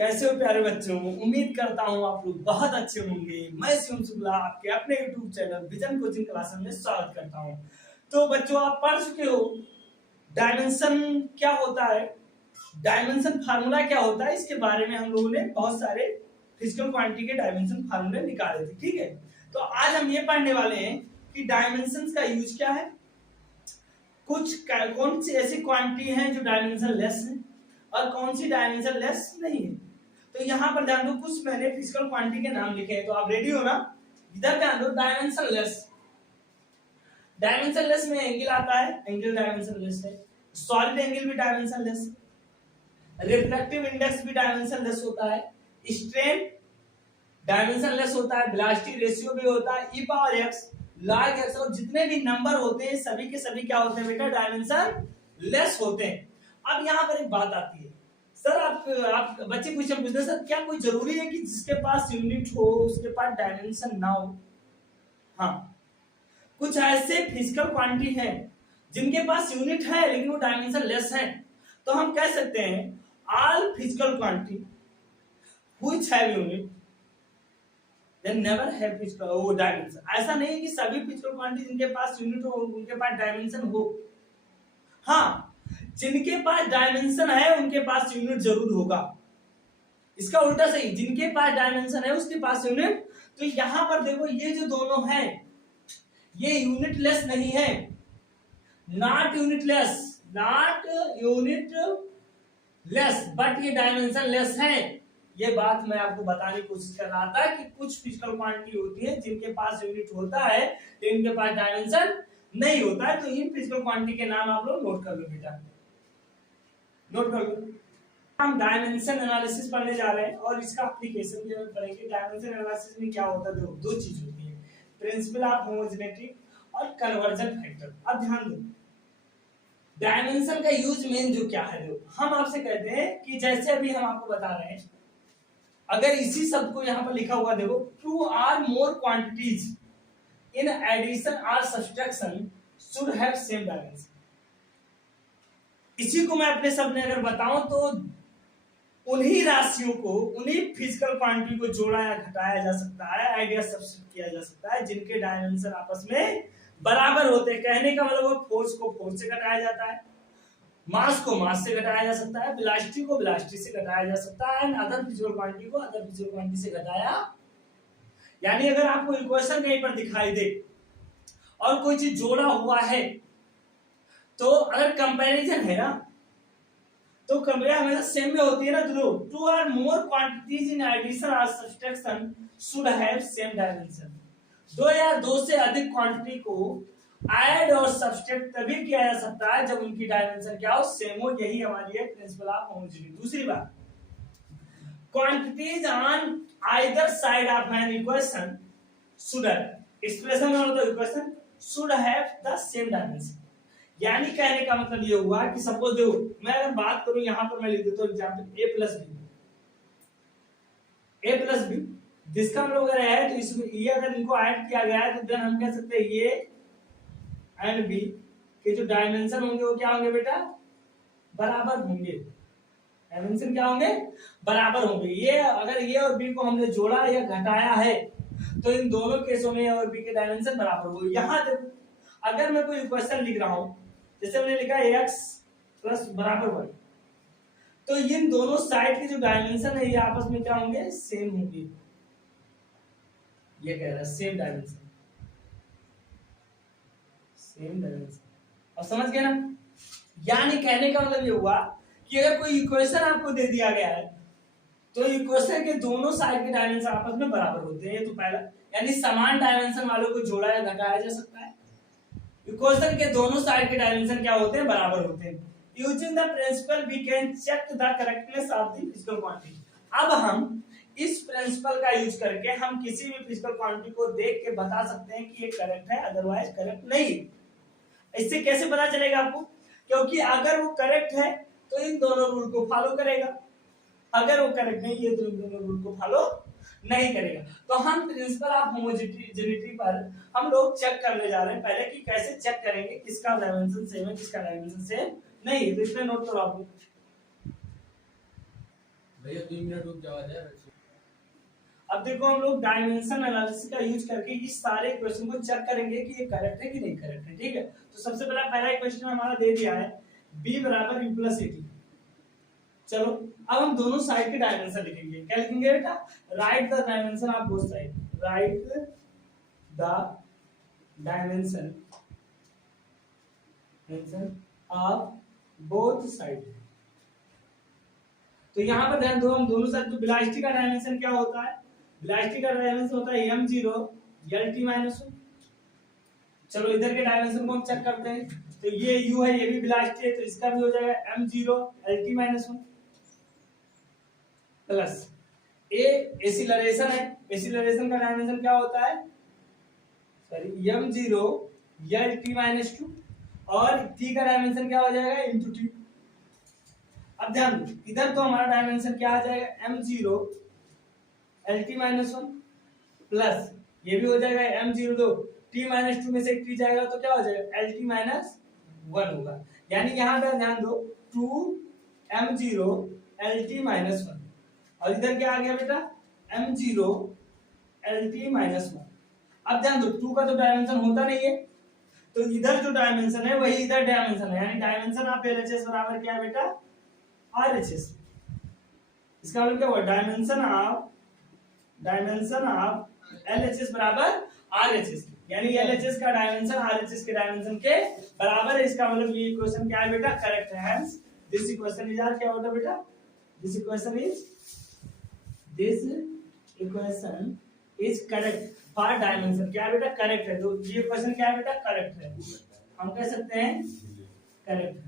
कैसे हो प्यारे बच्चों। उम्मीद करता हूँ आप लोग बहुत अच्छे होंगे। मैं शिवम शुक्ला आपके अपने YouTube channel vision coaching classes में स्वागत करता हूँ। तो बच्चों आप पढ़ चुके हो डायमेंशन क्या होता है, डायमेंशन फार्मूला क्या होता है, इसके बारे में हम लोगों ने बहुत सारे फिजिकल क्वांटिटी के डायमेंशन फार्मूले निकाले थे। ठीक है, तो आज हम ये पढ़ने वाले हैं कि डायमेंशन का यूज क्या है, कौन सी ऐसी क्वांटिटी है जो डायमेंशन लेस है और कौन सी डायमेंशन लेस नहीं है। तो यहाँ पर ध्यान दो, कुछ मैंने फिजिकल क्वांटिटी के नाम लिखे हैं, तो आप रेडी हो ना। इधर ध्यान दो, डायमेंशन लेस, डायमेंशन लेस में एंगल आता है, एंगल डायमेंशन लेस है। सॉलिड एंगल भी डायमेंशन लेस है। रिफ्रैक्टिव इंडेक्स भी डायमेंशन लेस होता है। स्ट्रेन डायमेंशन लेस होता है। वेलोसिटी रेशियो भी होता है। ई पावर एक्स, लॉग एक्स, और जितने भी नंबर होते हैं सभी के सभी क्या होते हैं बेटा, डायमेंशन लेस होते हैं। अब यहाँ पर एक बात आती है, सर आप बच्चे क्वेश्चन पूछते हैं, सर क्या कोई जरूरी है कि जिसके पास यूनिट हो उसके पास डायमेंशन ना हो। हाँ, कुछ ऐसे फिजिकल क्वांटिटी है जिनके पास यूनिट है लेकिन वो डायमेंशन लेस है। तो हम कह सकते हैं all physical quantity which have unit then never have physical वो डायमेंशन। ऐसा नहीं है कि सभी फिजिकल क्वांटिटी जिनके पास यूनिट हो उनके पास डायमेंशन हो। हाँ, जिनके पास डायमेंशन है उनके पास यूनिट जरूर होगा। इसका उल्टा सही, जिनके पास डायमेंशन है उसके पास यूनिट। तो यहां पर देखो ये जो दोनों है ये यूनिट लेस नहीं है, not unit less, not unit less, but ये डायमेंशन लेस है। ये बात मैं आपको बताने की कोशिश कर रहा था कि कुछ फिजिकल क्वांटिटी होती है जिनके पास यूनिट होता है लेकिन इनके पास डायमेंशन नहीं होता है। तो इन फिजिकल क्वांटिटी के नाम आप लोग नोट कर लो बेटा, नोट कर लो। हम डायमेंशन एनालिसिस पढ़ने जा रहे हैं और इसका एप्लीकेशन भी हम पढ़ेंगे। डायमेंशन एनालिसिस में क्या होता है, दो चीज होती है, प्रिंसिपल ऑफ होमोजेनिटी और कन्वर्जन फैक्टर। अब ध्यान दो, डायमेंशन का यूज मेन जो क्या है, जो हम आपसे कहते हैं कि जैसे अभी हम आपको बता रहे हैं, अगर इसी शब्द को यहाँ पर लिखा हुआ देखो, two or more quantities in addition और subtraction should have same dimension. इसी को मैं अपने शब्द में अगर बताऊं तो उन्हीं राशियों को, उन्हीं फिजिकल क्वांटिटी को जोड़ा या घटाया जा सकता है, आइडिया सब्स्टिट्यूट किया जा सकता है जिनके डायमेंशन आपस में बराबर होते हैं। कहने का मतलब वो फोर्स को फोर्स से घटाया जाता है, मास को मास से घटाया जा सकता है, वेलोसिटी को वेलोसिटी से घटाया जा सकता है, अदर फिजिकल क्वांटिटी को अदर फिजिकल क्वांटिटी से घटाया। यानी अगर आपको इक्वेशन कहीं पर दिखाई दे और कोई चीज जोड़ा हुआ है तो अगर कंपैरिजन है ना तो कंपेयर हमेशा सेम में होती है ना। तो two or more quantities in addition और subtraction should have same dimension. दो या दो से अधिक क्वांटिटी को ऐड और सब्सट्रैक्ट तभी किया जा सकता है जब उनकी डायमेंशन क्या हो, सेम हो। यही हमारी है प्रिंसिपल ऑफ होमोजेनिटी। दूसरी बात, quantities on either side of an equation should have, expression और the equation should have the same dimension. यानी कहने का मतलब ये हुआ कि सपोज देखो, मैं अगर बात करूं यहां पर मैं लिख देता हूं एग्जांपल a प्लस बी, जिसका हम लोग अगर है तो इसमें ये अगर इनको ऐड किया गया है तो देन हम कह सकते हैं ये एंड बी के जो डायमेंशन होंगे वो क्या होंगे बेटा, बराबर होंगे। डायमेंशन क्या होंगे, बराबर होंगे। ये अगर ये और बी को हमने जोड़ा या घटाया है तो इन दोनों केसों में और बी के डायमेंशन बराबर होंगे। यहां देखो, अगर मैं कोई इक्वेशन लिख रहा हूं, जैसे मैंने लिखा x प्लस बराबर y, तो इन दोनों साइड के जो डायमेंशन है ये आपस में क्या होंगे, सेम होंगे। ये कह रहा है सेम डायमेंशन, सेम डायमेंशन। अब समझ गए ना। यानी कहने का मतलब ये हुआ कि अगर कोई इक्वेशन आपको दे दिया गया है तो इक्वेशन के दोनों साइड के डायमेंशन आपस में बराबर होते हैं। ये तो पहला, यानी समान डायमेंशन वालों को जोड़ा या घटाया जा सकता है। इक्वेशन के दोनों साइड के डायमेंशन क्या होते हैं, बराबर होते हैं। Using the principle we can check the correctness of the physical quantity. अब हम इस प्रिंसिपल का यूज करके हम किसी भी फिजिकल क्वांटिटी को देख के बता सकते हैं कि ये करेक्ट है, अदरवाइज करेक्ट नहीं। इससे कैसे पता चलेगा आपको, क्योंकि अगर वो करेक्ट है तो इन दोनों रूल को फॉलो करेगा, अगर वो करेक्ट नहीं है तो इन दोनों रूल को फॉलो नहीं करेगा। तो हम प्रिंसिपल ऑफ होमोजेनिटी पर हम लोग चेक करने जा रहे हैं पहले कि कैसे चेक करेंगे किसका डायमेंशन सेम है किसका डायमेंशन सेम नहीं है। तो इसमें नोट करो आप, भैया 3 मिनट रुक जाओ यार। अब देखो हम लोग डायमेंशन एनालिसिस का यूज करके इस सारे क्वेश्चन को चेक करेंगे कि ये करेक्ट है कि नहीं करेक्ट है, ठीक है। तो सबसे पहला क्वेश्चन हमारा दे दिया है b बराबर u प्लस 80। चलो अब हम दोनों साइड के डायमेंशन लिखेंगे। क्या लिखेंगे बेटा? Right the dimension of both side, right the dimension of both side. तो यहाँ पर ध्यान दो, हम दोनों साइड, तो वेलोसिटी का डायमेंशन क्या होता है? वेलोसिटी का डायमेंशन होता है m0 lt माइनस 1। चलो इधर के डायमेंशन को हम चेक करते हैं। तो ये u है, ये भी वेलोसिटी है, तो इसका भी हो जाएगा m0 lt minus 1 plus a acceleration है, एक्सीलरेशन का डायमेंशन क्या होता है? सॉरी m0 lt माइनस 2 और t का डायमेंशन क्या हो जाएगा? Into t। अब ध्यान दो, इधर तो हमारा डायमेंशन क्या आ जाएगा? m0 lt माइनस 1 प्लस ये भी हो जाएगा m0 दो t माइनस 2 में से एक t जाएगा तो क्या हो जाएगा? lt माइनस 1 होगा। यानी यहाँ पे ध्यान दो 2m0 lt माइनस 1 और इधर क्या आ गया बेटा? m0 lt minus 1। अब ध्यान दो 2 का तो डायमेंशन होता नहीं है, तो इधर जो डायमेंशन है वही इधर डायमेंशन है, यानी डायमेंशन ऑफ LHS बराबर क्या है बेटा? RHS। इसका मतलब क्या हुआ? डायमेंशन ऑफ LHS बराबर RHS, यानी LHS का डायमेंशन RHS के डायमेंशन के बराबर है। इसका मतलब ये इक्वेशन क्या है बेटा? करेक्ट है। Hence this equation is are क्या होता है बेटा? This equation is correct for dimension. क्या है बेटा? करेक्ट है। तो ये इक्वेशन क्या है बेटा? करेक्ट है। हम कह सकते हैं करेक्ट है।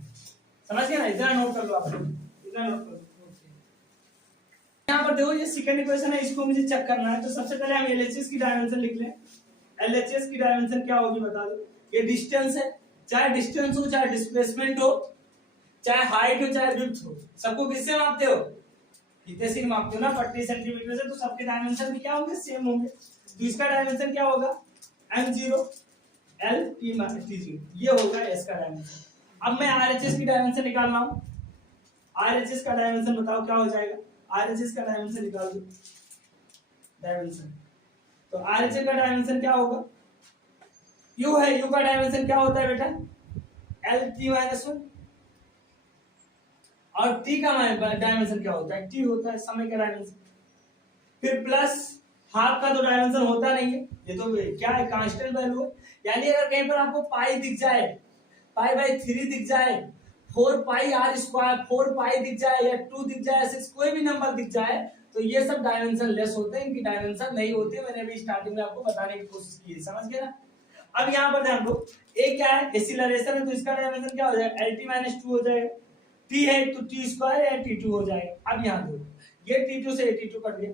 समझ गए ना? इतना नोट कर लो आप लोग, इतना नोट कर लो। यहाँ पर देखो ये सेकंड इक्वेशन है, इसको मुझे चेक करना है। तो सबसे पहले हम LHS की डायमेंशन लिख लें। LHS की डायमेंशन क्या होगी बता दो? ये डिस्टेंस है, चाहे डिस्टेंस हो, चाहे डिस्प्लेसमेंट हो, चाहे हाइट हो, चाहे विड्थ हो, सबको किससे मापते हो? कितने से मापते हो ना? 40 सेंटीमीटर से। तो सबके डायमेंशन भी क्या होंगे? सेम होंगे। तो इसका डायमेंशन क्या होगा? m0 lt माइनस t0, ये होगा इसका डायमेंशन। अब मैं RHS की डायमेंशन निकाल रहा हूं। RHS का डायमेंशन बताओ क्या हो जाएगा? RHS का डायमेंशन निकाल दो, डायमेंशन। तो RHS का डायमेंशन क्या होगा? u है, u का डायमेंशन क्या होता है बेटा? lt माइनस 1 और t का डायमेंशन क्या होता है? t होता है, समय का डायमेंशन। फिर प्लस हाफ का तो डायमेंशन होता नहीं है, ये तो क्या है? कांस्टेंट वैल्यू है। यानी अगर कहीं पर आपको पाई दिख जाए, पाई बाई 3 दिख जाए, 4 पाई r स्क्वायर, 4 पाई दिख जाए या 2 दिख जाए, ऐसे कोई भी नंबर दिख जाए, तो ये सब डायमेंशन लेस होते हैं, इनकी डायमेंशन नहीं होती है। मैंने अभी स्टार्टिंग में आपको बताने की कोशिश की है, समझ गए ना? अब यहाँ पर ध्यान दो, a क्या है? एक्सीलरेशन है, तो इसका डायमेंशन क्या हो जाएगा? lt माइनस 2 हो जाएगा। t है तो t स्क्वायर या t2 हो जाएगा। अब यहाँ दो, ये t2 से t2 कट गया,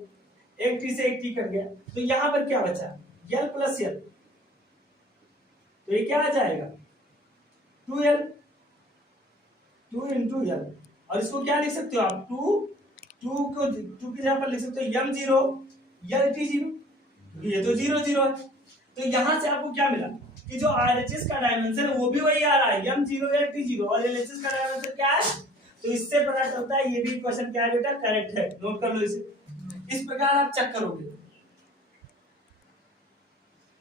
एक t से एक t कट गया, तो यहाँ पर क्या बचा? l प्लस l, तो ये क्या आ जाएगा? 2l, 2 into l। और इसको क्या लिख सकते हो आप? 2 की जगह पर लिख सकते हो m0 lt0, ये तो 0 0 है। तो यहां से आपको क्या मिला कि जो RHS का डायमेंशन है वो भी वही आ रहा है, m0 lt0, और LHS का डायमेंशन क्या है? तो इससे पता चलता है ये भी इक्वेशन क्या है बेटा? करेक्ट है। नोट कर लो इसे, इस प्रकार आप चेक करोगे।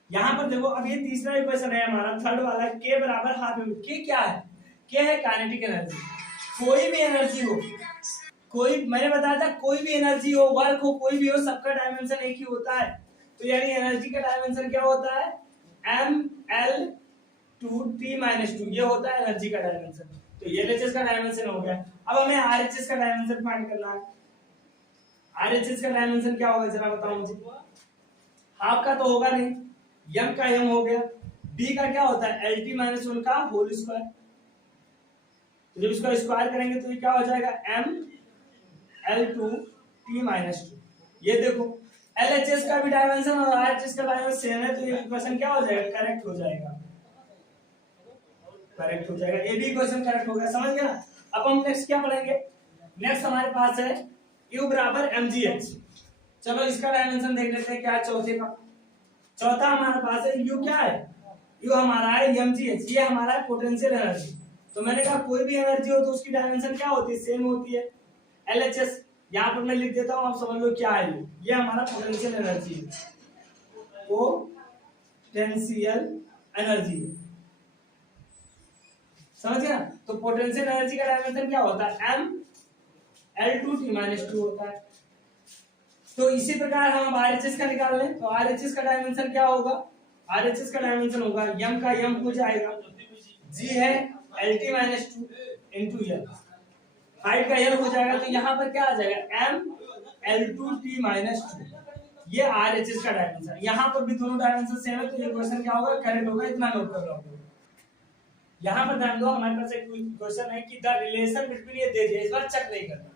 यहां पर देखो, अब ये तीसरा इक्वेशन है हमारा, थर्ड वाला, k बराबर हाफ m। k क्या है? k है काइनेटिक एनर्जी। कोई भी एनर्जी हो, कोई, मैंने बताया था कोई भी एनर्जी हो, वर्क हो, कोई भी हो, सबका डायमेंशन एक ही होता है। तो यानी एनर्जी का डायमेंशन क्या होता है? ml/t माइनस 2, ये होता है एनर्जी का डायमेंशन। तो ये LHS का डायमेंशन हो गया। अब हमें RHS का डायमेंशन फाइंड करना है। RHS का डायमेंशन क्या होगा जरा बताओ मुझे? हाफ का तो होगा नहीं, m का m हो गया, b का क्या होता है? lt माइनस 1 का होल स्क्वायर। तो जब इसका स्क्वायर करेंगे तो ये क्या हो जाएगा? ml/t minus 2। ये देखो LHS का भी डायमेंशन और RHS का डायमेंशन सेम है, तो ये इक्वेशन क्या हो जाएगा? करेक्ट हो जाएगा, करेक्ट हो जाएगा। ये भी इक्वेशन करेक्ट हो गया, समझ गए ना? अब हम नेक्स्ट क्या पढ़ेंगे? नेक्स्ट हमारे पास है u बराबर mgh। चलो इसका डायमेंशन देख लेते हैं क्या है चौथे का। चौथा हमारे पास है u, क्या है? u हमारा है mgh, ये हमारा है पोटेंशियल एनर्जी। तो मैंने कहा कोई भी एनर्जी हो तो उसकी डायमेंशन क्या होती है? सेम होती है। LHS यहाँ पर मैं लिख देता हूँ, आप समझ लो क्या है ये हमारा पोटेंशियल एनर्जी है, पोटेंशियल एनर्जी है, समझ गया। तो पोटेंशियल एनर्जी का डायमेंशन क्या होता है, m L2T-2 होता है। तो इसी प्रकार हम RHS का निकाल लें, तो RHS का डायमेंशन क्या होगा, RHS का डायमेंशन होगा m का m हो जाएगा, g है L2 इंटू l, हाइट का l हो जाएगा, तो यहाँ पर क्या आ जाएगा m L2T-2, ये RHS का डायमेंशन। यहाँ पर भी दोनों डायमेंशन सेम है, तो ये क्वेश्चन क्या होगा, करेक्ट होगा, इतना नोट कर लो। यहाँ पर ध्यान दो, हमारे पास एक क्वेश्चन है कि द रिलेशन बिटवीन, ये दे दिया, इस बार चेक नहीं करना,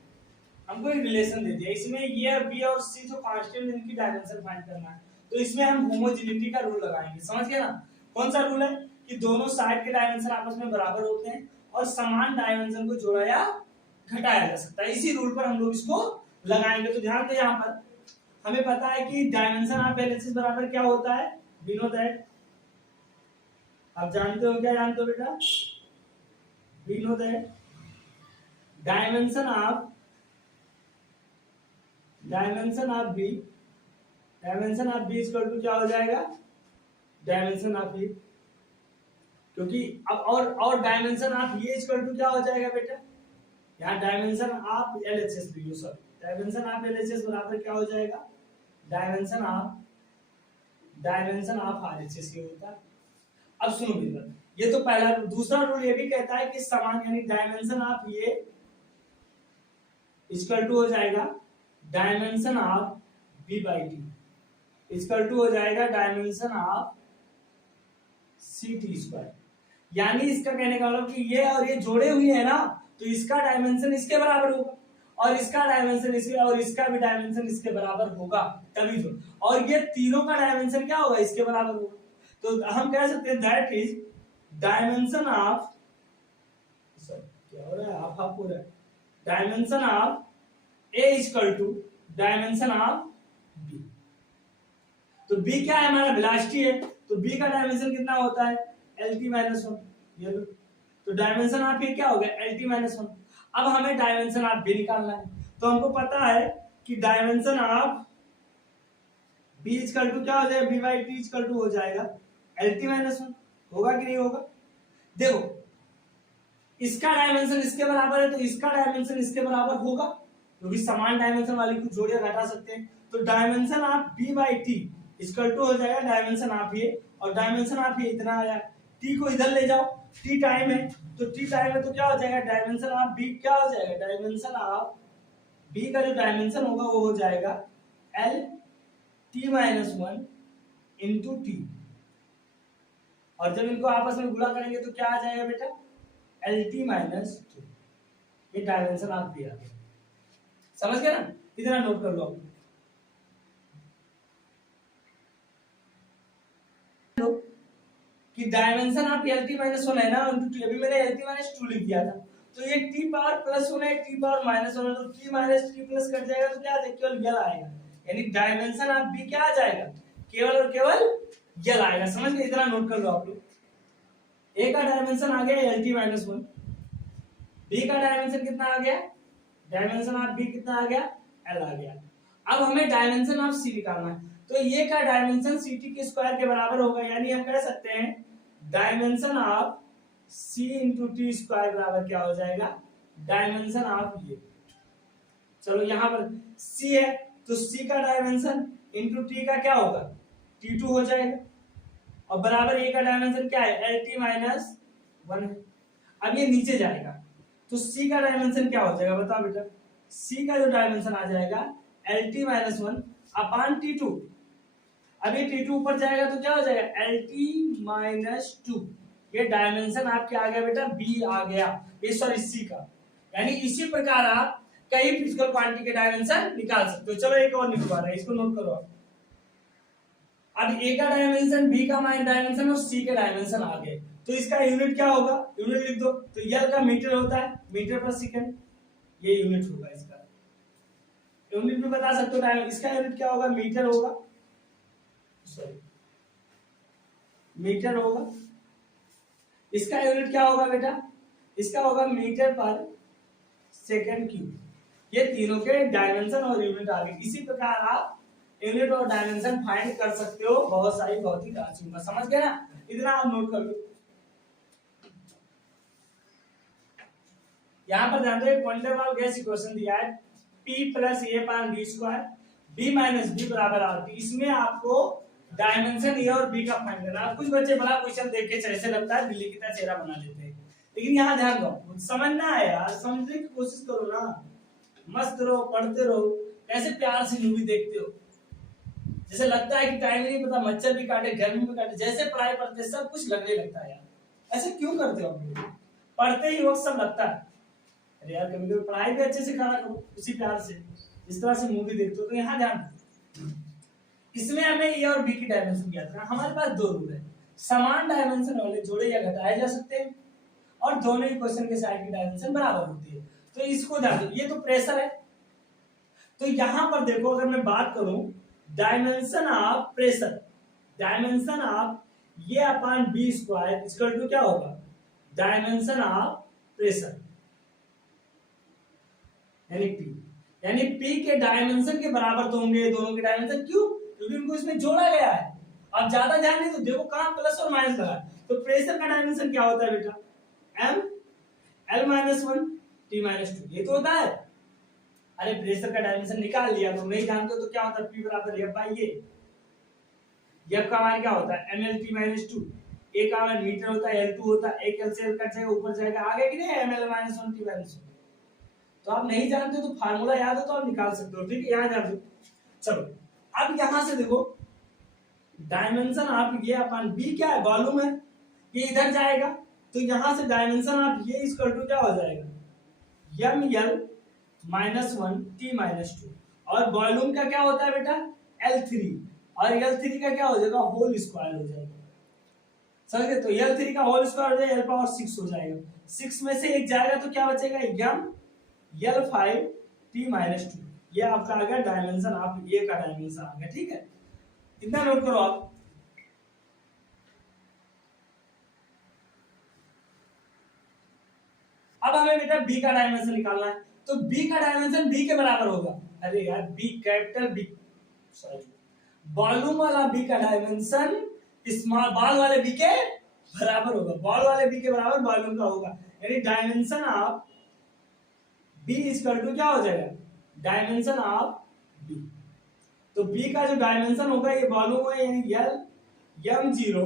हमको एक रिलेशन दे दिया, इसमें ये बी और सी जो कांस्टेंट, इनकी डायमेंशन फाइंड करना है, तो इसमें हम होमोजेनिटी का रूल लगाएंगे, समझ गए ना। कौन सा रूल है कि दोनों साइड के डायमेंशन आपस में बराबर होते हैं और समान डायमेंशन को जोड़ा या घटाया जा सकता है, इसी रूल पर हम लोग इसको लगाएंगे। तो ध्यान दो, यहाँ पर हमें पता है कि डायमेंशन ऑफ एलएचएस बराबर क्या होता है, वी नो दैट, आप जानते हो, क्या जानते हो बेटा, we know that dimension of B equal to क्या हो जाएगा, डायमेंशन ऑफ ए, क्योंकि अब और डायमेंशन ऑफ ये इक्वल टू क्या हो जाएगा बेटा, यहाँ डायमेंशन ऑफ एलएचएस भी, सॉरी, डायमेंशन ऑफ एलएचएस बराबर क्या हो जाएगा, डायमेंशन ऑफ आरएचएस ये होता है। अब सुनो मेरी बात, ये तो पहला। दूसरा रूल ये भी कहता है कि समान, यानी डायमेंशन ऑफ ये इक्वल टू हो जाएगा dimension of B by T equal to हो जाएगा dimension of C T square. यानी इसका कहने का मतलब कि ये और ये जोड़े हुए है ना, तो इसका डायमेंशन इसके बराबर होगा और इसका डायमेंशन इसके, और इसका भी डायमेंशन इसके बराबर होगा, तभी तो, और ये तीनों का डायमेंशन क्या होगा, इसके बराबर होगा। तो हम कह सकते हैं दैट इज डायमेंशन ऑफ, क्या हो रहा है, आप हो रहा है, dimension of A equal to dimension of B. तो बी क्या है, हमारा वेलोसिटी है, तो बी का डायमेंशन कितना होता है, LT-1, ये लो, तो डायमेंशन ऑफ ये क्या हो गया, LT-1। अब हमें डायमेंशन ऑफ बी निकालना है, तो हमको पता है कि dimension of B equal to क्या हो जाएगा, B by T equal to हो जाएगा LT-1, होगा कि नहीं होगा। देखो इसका डायमेंशन इसके बराबर है, तो इसका डायमेंशन इसके बराबर होगा, क्योंकि समान डायमेंशन वाली को जोड़ या घटा सकते हैं। तो dimension of B by T equal to हो जाएगा डायमेंशन ऑफ ये, और डायमेंशन ऑफ ये इतना आया, टी को इधर ले जाओ, टी टाइम है, तो टी टाइम है तो क्या हो जाएगा, डायमेंशन ऑफ बी क्या हो जाएगा, डायमेंशन ऑफ बी का जो डायमेंशन होगा वो हो जाएगा LT-1 इंटू टी, और जब इनको आपस में गुणा करेंगे तो क्या आ जाएगा बेटा, LT-2, ये डायमेंशन ऑफ बी आ गया, समझ गए ना, इतना नोट कर लो आप कि डायमेंशन ऑफ LT-1 है ना, इंटू टी, अभी मैंने LT-2 लिख दिया था, तो ये टी पावर प्लस होना है, टी पावर माइनस होना, तो T minus T plus cut जाएगा, तो क्या केवल यल आएगा, यानी डायमेंशन ऑफ बी क्या आ जाएगा, केवल और केवल यल आएगा, समझ गए, इतना नोट कर लो आप लोग। ए का डायमेंशन आ गया LT-1, बी का डायमेंशन कितना आ गया, डायमेंशन ऑफ बी कितना आ गया, एल आ गया। अब हमें डायमेंशन ऑफ सी निकालना है, तो ये का डायमेंशन सी टी के स्क्वायर के बराबर होगा, यानी हम कह सकते हैं dimension of C into T square बराबर क्या हो जाएगा, डायमेंशन ऑफ ये। चलो यहाँ पर सी है, तो सी का डायमेंशन इंटू टी का क्या होगा, T2 हो जाएगा, और बराबर ए का डायमेंशन क्या है, LT-1 है। अब ये नीचे जाएगा, तो सी का डायमेंशन क्या हो जाएगा, बताओ बेटा, सी का जो डायमेंशन आ जाएगा LT-1 अपान T2। अभी T2 ऊपर जाएगा तो क्या हो जाएगा, LT-2, ये डायमेंशन आपके आ गया बेटा, बी आ गया, ये सॉरी सी का। यानी इसी प्रकार आप कई फिजिकल क्वांटिटी के डायमेंशन निकाल सकते हो। चलो एक और निकलवा रहे हैं, इसको नोट करो। अब ए का डायमेंशन, बी का डायमेंशन और सी के डायमेंशन आ गए, तो इसका यूनिट क्या होगा, यूनिट लिख दो, तो यल का मीटर होता है, मीटर पर सेकंड, ये यूनिट होगा इसका, यूनिट भी बता सकते हो, टाइम इसका यूनिट क्या होगा, मीटर होगा, सॉरी मीटर होगा। इसका यूनिट क्या होगा बेटा, इसका होगा मीटर पर सेकंड क्यूब, ये तीनों के डायमेंशन और यूनिट आ गए। इसी प्रकार आप यूनिट और डायमेंशन फाइंड कर सकते हो बहुत सारी भौतिक राशियों का। समझ गए ना? इतना आप नोट कर लो। यहां पर ध्यान दो, van der Waals gas equation दिया है P प्लस ए पान B square B minus B बराबर आर टी। इसमें आपको डायमेंशन ए और बी का फाइंड करना है। कुछ बच्चे बड़ा क्वेश्चन देख के ऐसे लगता है बिल्ली की तरह चेहरा बना लेते हैं, लेकिन यहाँ ध्यान दो, समझना है यार, समझने की कोशिश करो ना। मस्त रहो, पढ़ते रहो। कैसे प्यार से मूवी देखते हो, जैसे लगता है कि टाइम नहीं पता, मच्छर भी काटे, गर्मी भी काटे, जैसे पढ़ाई पढ़ते सब कुछ लगने लगता है यार। ऐसे क्यों करते हो? पढ़ते ही वक्त सब लगता है। अरे यार कभी कभी पढ़ाई भी अच्छे से करा करो उसी प्यार से, इस तरह से मूवी देखते हो। तो यहाँ ध्यान, इसमें हमें ए और बी की डायमेंशन ज्ञात करना। हमारे पास दो रूल है, समान डायमेंशन वाले जोड़े या घटाए जा सकते हैं और दोनों इक्वेशन के साइड की डायमेंशन बराबर होती है। तो इसको ध्यान दो, ये तो प्रेशर है। तो यहां पर देखो, अगर मैं बात करूं dimension of pressure, dimension of ये अपान बी स्क्वायर इक्वल टू क्या होगा, डायमेंशन ऑफ प्रेशर यानी पी। यानी पी के डायमेंशन के बराबर तो होंगे दोनों के डायमेंशन। क्यों? क्योंकि उनको इसमें जोड़ा गया है। अब ज्यादा ध्यान नहीं तो देखो कहां प्लस और माइनस लगा। तो प्रेशर का डायमेंशन क्या होता है बेटा, m l minus 1 t minus 2, ये तो होता है। अरे प्रेशर का डायमेंशन निकाल लिया, तो नहीं जानते तो क्या होता है, p बराबर f बाई ए। f का मान क्या होता है, ml t माइनस 2। a का मान मीटर होता है, l2 होता है, एक l से l कट जाएगा, ऊपर जाएगा, आगे कि नहीं ml माइनस 1 t माइनस 2। तो आप नहीं जानते तो फार्मूला याद है तो आप निकाल सकते हो, ठीक है, यहाँ ध्यान दो। चलो अब यहां से देखो, डायमेंशन आप ये अपन बी क्या है, वॉल्यूम है, ये इधर जाएगा, तो यहां से डायमेंशन आप ये इक्वल टू क्या हो जाएगा, M L minus 1 T minus 2। और वॉल्यूम का क्या होता है बेटा, L3, और L3 का क्या हो जाएगा, होल स्क्वायर हो जाएगा। समझ गए? तो L3 का होल स्क्वायर हो जाएगा, L पावर 6 हो जाएगा। 6 में से एक जाएगा तो क्या बचेगा, एम L5 t माइनस 2। ये आपका आ गया डायमेंशन, आप ये का डायमेंशन आ गया, ठीक है, इतना नोट करो आप। अब हमें बेटा b का डायमेंशन निकालना है, तो b का डायमेंशन b के बराबर होगा। अरे यार b capital B, sorry, volume वाला b का डायमेंशन स्मॉल बॉल वाले b के बराबर होगा। बॉल वाले b के बराबर वॉल्यूम का होगा, यानी dimension of b equal to क्या हो जाएगा, डायमेंशन ऑफ b। तो b का जो डायमेंशन होगा ये वॉल्यूम है, यानी l m0,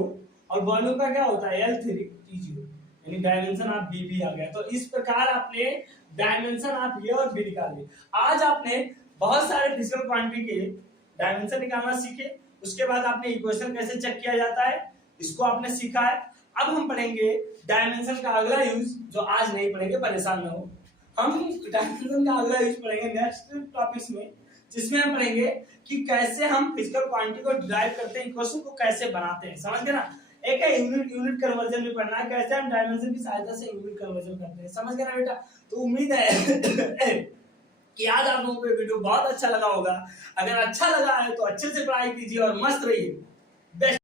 और वॉल्यूम का क्या होता है L3 T0, यानी डायमेंशन ऑफ b भी आ गया। तो इस प्रकार आपने डायमेंशन ऑफ a और b निकाल लिए। आज आपने बहुत सारे फिजिकल क्वांटिटी के डायमेंशन निकालना सीखे, उसके बाद आपने इक्वेशन कैसे चेक किया जाता है इसको आपने सीखा है। अब हम पढ़ेंगे डायमेंशन का अगला यूज, जो आज नहीं पढ़ेंगे, परेशान न हो। हम डायमेंशन का अगला यूज पढ़ेंगे नेक्स्ट टॉपिक्स में, जिसमें हम पढ़ेंगे कि कैसे हम फिजिकल क्वांटिटी को डिराइव करते हैं, इक्वेशन को कैसे बनाते हैं। समझ गए ना? एक है यूनिट कन्वर्जन भी पढ़ना है, कैसे हम डायमेंशन की सहायता से यूनिट कन्वर्जन करते हैं। समझ गए ना बेटा? तो उम्मीद है कि आज आप लोगों को ये वीडियो बहुत अच्छा लगा होगा। अगर अच्छा लगा है तो अच्छे से पढ़ाई कीजिए और मस्त रहिए। बेस्ट